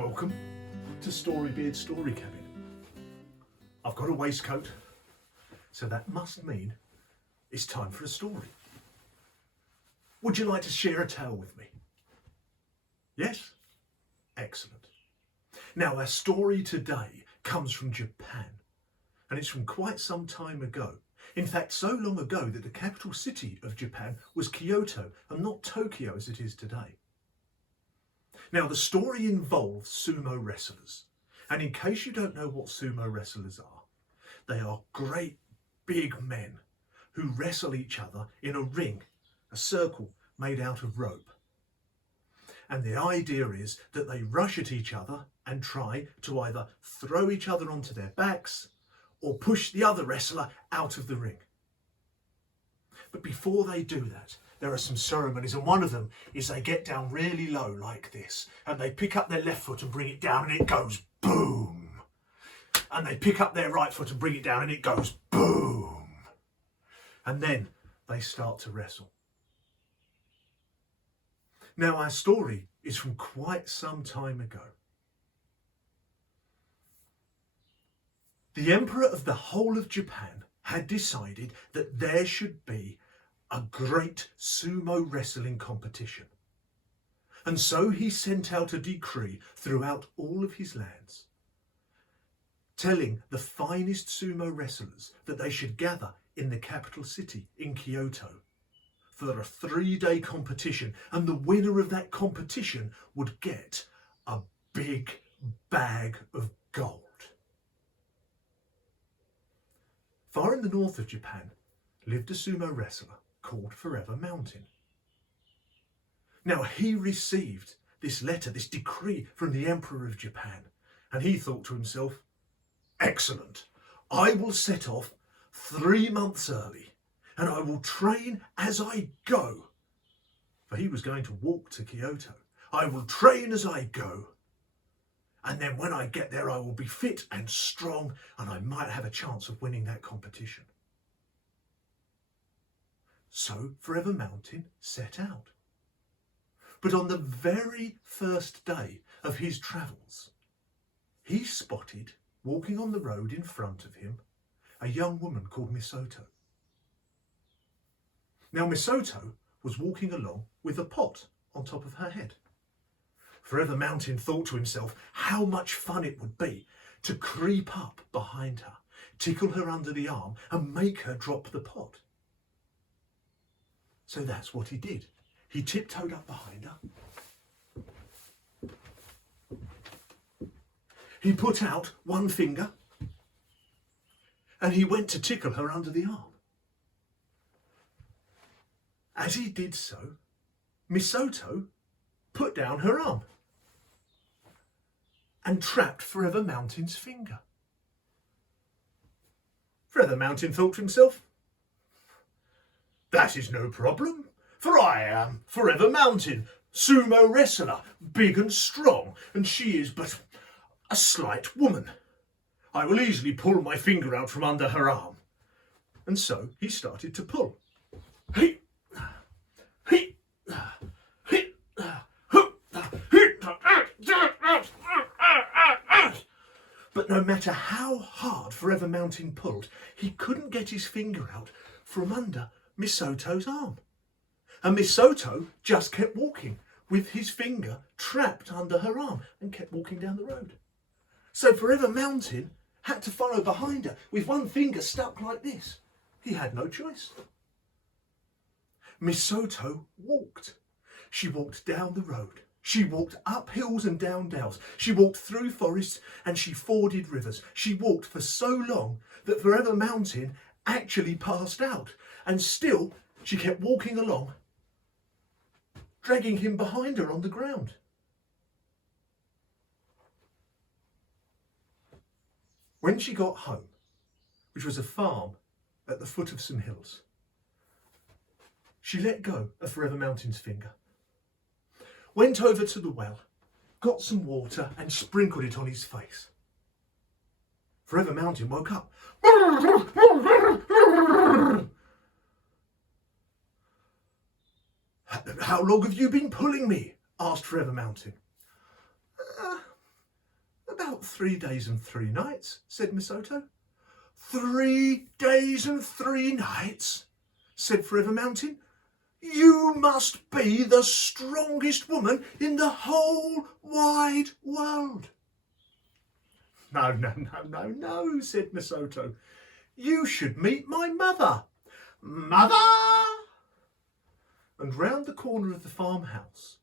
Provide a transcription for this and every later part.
Welcome to Storybeard's Story Cabin. I've got a waistcoat, so that must mean it's time for a story. Would you like to share a tale with me? Yes? Excellent. Now, our story today comes from Japan, and it's from quite some time ago. In fact, so long ago that the capital city of Japan was Kyoto and not Tokyo as it is today. Now, the story involves sumo wrestlers. And in case you don't know what sumo wrestlers are, they are great big men who wrestle each other in a ring, a circle made out of rope. And the idea is that they rush at each other and try to either throw each other onto their backs or push the other wrestler out of the ring. But before they do that, there are some ceremonies, and one of them is they get down really low like this, and they pick up their left foot and bring it down, and it goes boom. And they pick up their right foot and bring it down, and it goes boom. And then they start to wrestle. Now, our story is from quite some time ago. The emperor of the whole of Japan had decided that there should be a great sumo wrestling competition. And so he sent out a decree throughout all of his lands, telling the finest sumo wrestlers that they should gather in the capital city, in Kyoto, for a 3-day competition, and the winner of that competition would get a big bag of gold. Far in the north of Japan lived a sumo wrestler called Forever Mountain. Now, he received this letter, this decree from the Emperor of Japan, and he thought to himself, excellent, I will set off 3 months early, and I will train as I go. For he was going to walk to Kyoto. I will train as I go. And then when I get there, I will be fit and strong, and I might have a chance of winning that competition. So Forever Mountain set out. But on the very first day of his travels, he spotted, walking on the road in front of him, a young woman called Misoto. Now, Misoto was walking along with a pot on top of her head. Forever Mountain thought to himself how much fun it would be to creep up behind her, tickle her under the arm, and make her drop the pot. So that's what he did. He tiptoed up behind her. He put out one finger and he went to tickle her under the arm. As he did so, Misoto put down her arm and trapped Forever Mountain's finger. Forever Mountain thought to himself, that is no problem, for I am Forever Mountain, sumo wrestler, big and strong, and she is but a slight woman. I will easily pull my finger out from under her arm. And so he started to pull. Hey, hey, hey, but no matter how hard Forever Mountain pulled, he couldn't get his finger out from under Misoto's arm. And Misoto just kept walking with his finger trapped under her arm and kept walking down the road. So Forever Mountain had to follow behind her with one finger stuck like this. He had no choice. Misoto walked. She walked down the road. She walked up hills and down dales. She walked through forests and she forded rivers. She walked for so long that Forever Mountain actually passed out. And still, she kept walking along, dragging him behind her on the ground. When she got home, which was a farm at the foot of some hills, she let go of Forever Mountain's finger, went over to the well, got some water and sprinkled it on his face. Forever Mountain woke up. How long have you been pulling me? Asked Forever Mountain. Not 3 days and 3 nights, said Misoto. 3 days and 3 nights, said Forever Mountain. You must be the strongest woman in the whole wide world. No, no, no, no, no, said Misoto. You should meet my mother. Mother! And round the corner of the farmhouse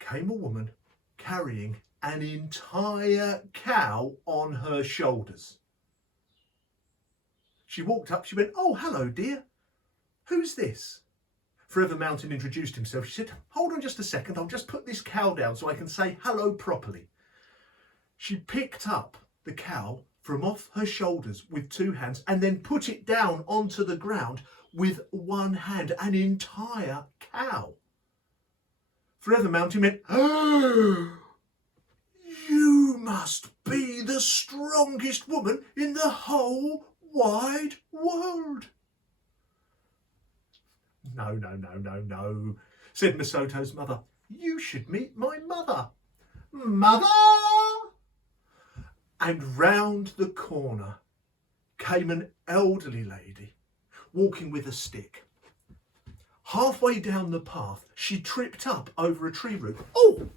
came a woman carrying an entire cow on her shoulders. She walked up, she went, "Oh, hello, dear. Who's this?" Forever Mountain introduced himself. She said, "Hold on just a second, I'll just put this cow down so I can say hello properly." She picked up the cow from off her shoulders with 2 hands and then put it down onto the ground with 1 hand, an entire cow. Forever Mountain went, "Oh, you must be the strongest woman in the whole wide world." No, no, no, no, no, said Misoto's mother. You should meet my mother. Mother! And round the corner came an elderly lady walking with a stick. Halfway down the path, she tripped up over a tree root. Oh!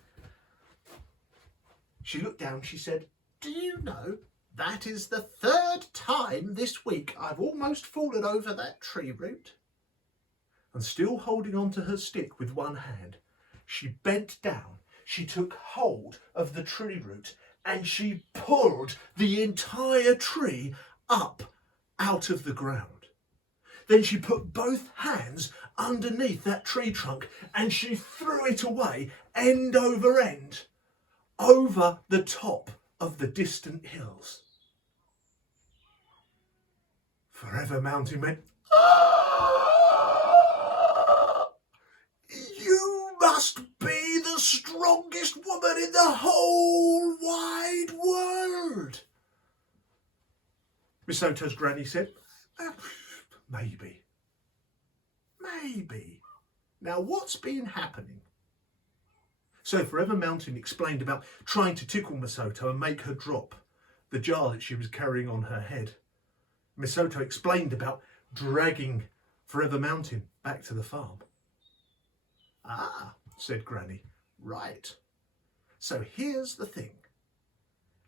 She looked down, she said, "Do you know, that is the 3rd time this week I've almost fallen over that tree root." And still holding on to her stick with 1 hand, she bent down, she took hold of the tree root and she pulled the entire tree up out of the ground. Then she put both hands underneath that tree trunk and she threw it away end over end over the top of the distant hills. Forever Mountain went, "You must be the strongest woman in the whole wide world." Misoto's granny said, Maybe. Now what's been happening?" So Forever Mountain explained about trying to tickle Misoto and make her drop the jar that she was carrying on her head. Misoto explained about dragging Forever Mountain back to the farm. "Ah," said Granny, "right. So here's the thing.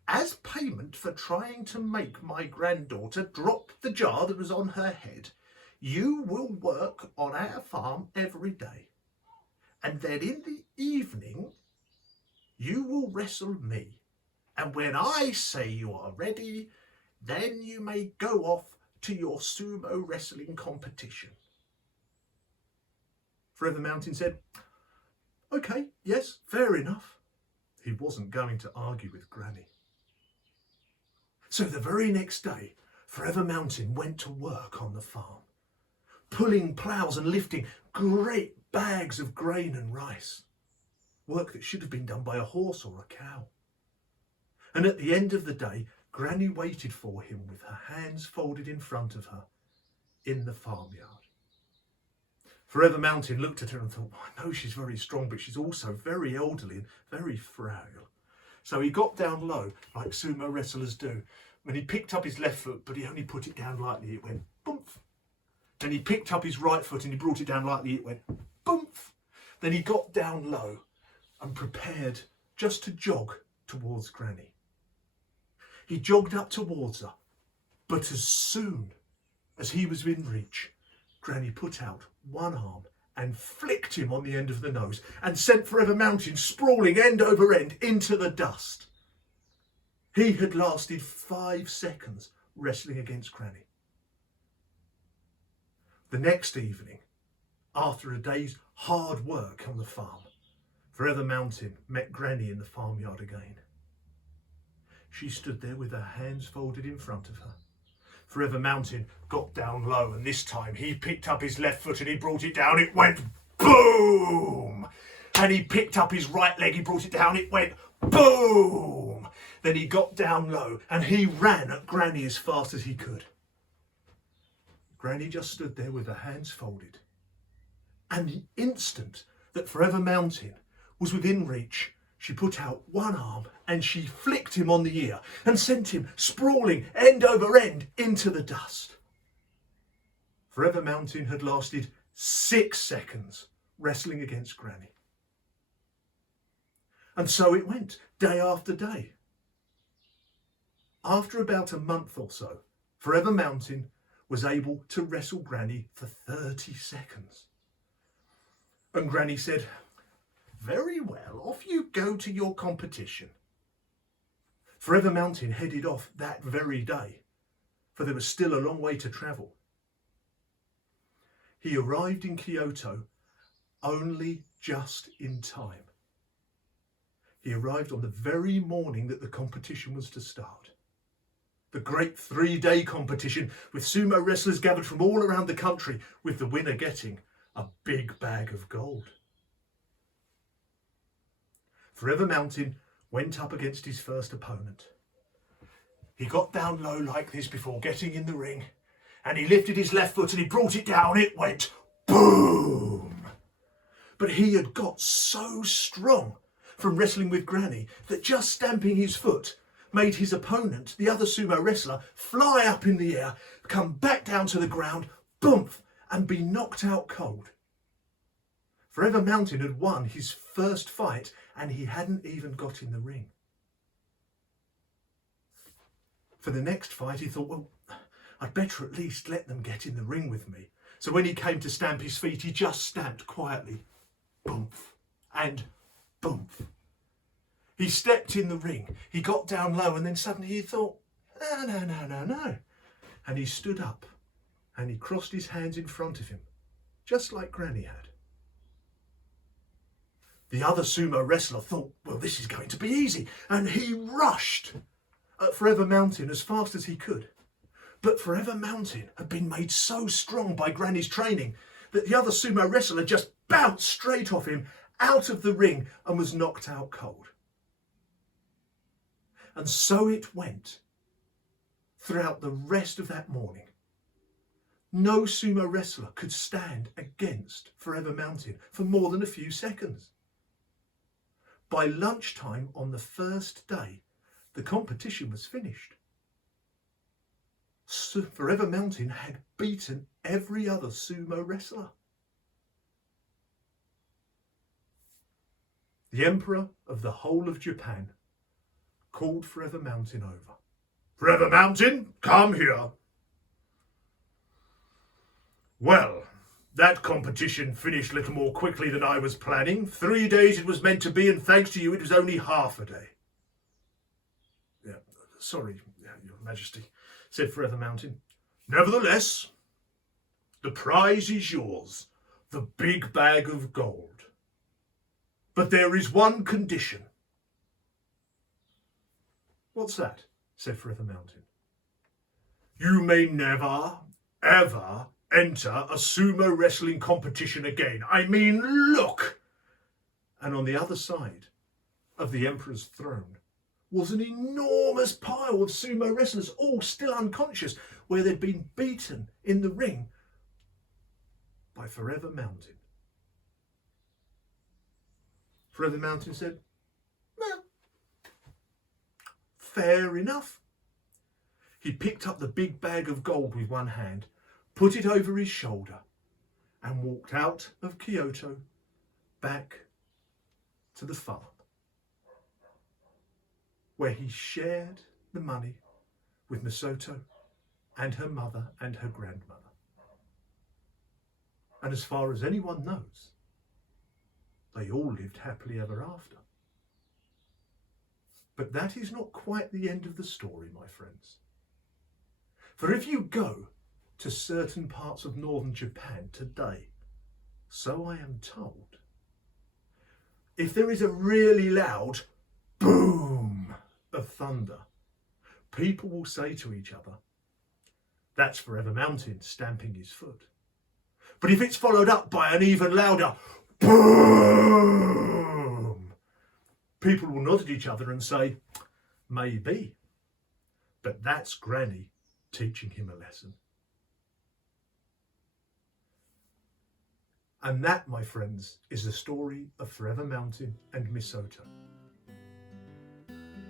As payment for trying to make my granddaughter drop the jar that was on her head, you will work on our farm every day. And then in the evening, you will wrestle me. And when I say you are ready, then you may go off to your sumo wrestling competition." Forever Mountain said, "Okay, yes, fair enough." He wasn't going to argue with Granny. So the very next day, Forever Mountain went to work on the farm, pulling ploughs and lifting great bags of grain and rice, work that should have been done by a horse or a cow. And at the end of the day, Granny waited for him with her hands folded in front of her in the farmyard. Forever Mountain looked at her and thought, "I know she's very strong, but she's also very elderly and very frail." So he got down low, like sumo wrestlers do. When he picked up his left foot, but he only put it down lightly, it went boomf. Then he picked up his right foot and he brought it down lightly, it went boomf. Then he got down low and prepared just to jog towards Granny. He jogged up towards her, but as soon as he was in reach, Granny put out 1 arm and flicked him on the end of the nose and sent Forever Mountain sprawling end over end into the dust. He had lasted 5 seconds wrestling against Granny. The next evening, after a day's hard work on the farm, Forever Mountain met Granny in the farmyard again. She stood there with her hands folded in front of her. Forever Mountain got down low, and this time he picked up his left foot and he brought it down, it went boom! And he picked up his right leg, he brought it down, it went boom! Then he got down low and he ran at Granny as fast as he could. Granny just stood there with her hands folded. And the instant that Forever Mountain was within reach, She put out one arm and she flicked him on the ear and sent him sprawling end over end into the dust. Forever Mountain had lasted 6 seconds wrestling against Granny. And so it went, day after day. After about a month or so, Forever Mountain was able to wrestle Granny for 30 seconds. And Granny said, "Very well, off you go to your competition." Forever Mountain headed off that very day, for there was still a long way to travel. He arrived in Kyoto only just in time. He arrived on the very morning that the competition was to start. The great 3-day competition with sumo wrestlers gathered from all around the country, with the winner getting a big bag of gold. Forever Mountain went up against his first opponent. He got down low like this before getting in the ring, and he lifted his left foot and he brought it down. It went boom! But he had got so strong from wrestling with Granny that just stamping his foot made his opponent, the other sumo wrestler, fly up in the air, come back down to the ground, boomf, and be knocked out cold. Forever Mountain had won his first fight and he hadn't even got in the ring. For the next fight he thought, well, I'd better at least let them get in the ring with me. So when he came to stamp his feet, he just stamped quietly, boomf, and boomf. He stepped in the ring, he got down low, and then suddenly he thought, no. And he stood up and he crossed his hands in front of him, just like Granny had. The other sumo wrestler thought, well, this is going to be easy, and he rushed at Forever Mountain as fast as he could. But Forever Mountain had been made so strong by Granny's training that the other sumo wrestler just bounced straight off him, out of the ring, and was knocked out cold. And so it went throughout the rest of that morning. No sumo wrestler could stand against Forever Mountain for more than a few seconds. By lunchtime on the first day, the competition was finished. Forever Mountain had beaten every other sumo wrestler. The Emperor of the whole of Japan called Forever Mountain over. "Forever Mountain, come here." "Well, that competition finished a little more quickly than I was planning. 3 days it was meant to be, and thanks to you it was only half a day." "Sorry, Your Majesty," said Forever Mountain. "Nevertheless, the prize is yours, the big bag of gold. But there is one condition." "What's that?" said Forever Mountain. "You may never, ever enter a sumo wrestling competition again. I mean, look!" And on the other side of the Emperor's throne was an enormous pile of sumo wrestlers, all still unconscious, where they'd been beaten in the ring by Forever Mountain. Forever Mountain said, "Well, fair enough." He picked up the big bag of gold with one hand, put it over his shoulder, and walked out of Kyoto back to the farm, where he shared the money with Misoto and her mother and her grandmother. And as far as anyone knows, they all lived happily ever after. But that is not quite the end of the story, my friends. For if you go to certain parts of northern Japan today, so I am told, if there is a really loud boom of thunder, people will say to each other, "That's Forever Mountain stamping his foot." But if it's followed up by an even louder boom, people will nod at each other and say, "Maybe, but that's Granny teaching him a lesson." And that, my friends, is the story of Forever Mountain and Misoto.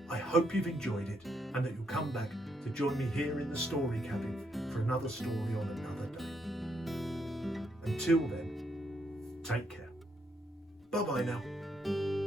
I hope you've enjoyed it and that you'll come back to join me here in the story cabin for another story on another day. Until then, take care. Bye bye now.